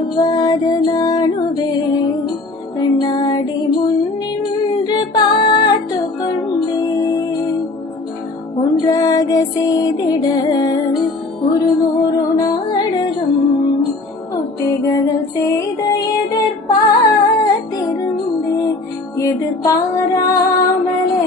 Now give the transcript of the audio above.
எவ்வாறு நானுவே கண்ணாடி முன்னின்று பார்த்து கொண்டேன். ஒன்றாக செய்திட ஒரு 100 நாடகம் ஒத்திகள் செய்த எதிர்பார்த்திருந்தேன். எதிர்பாராமலே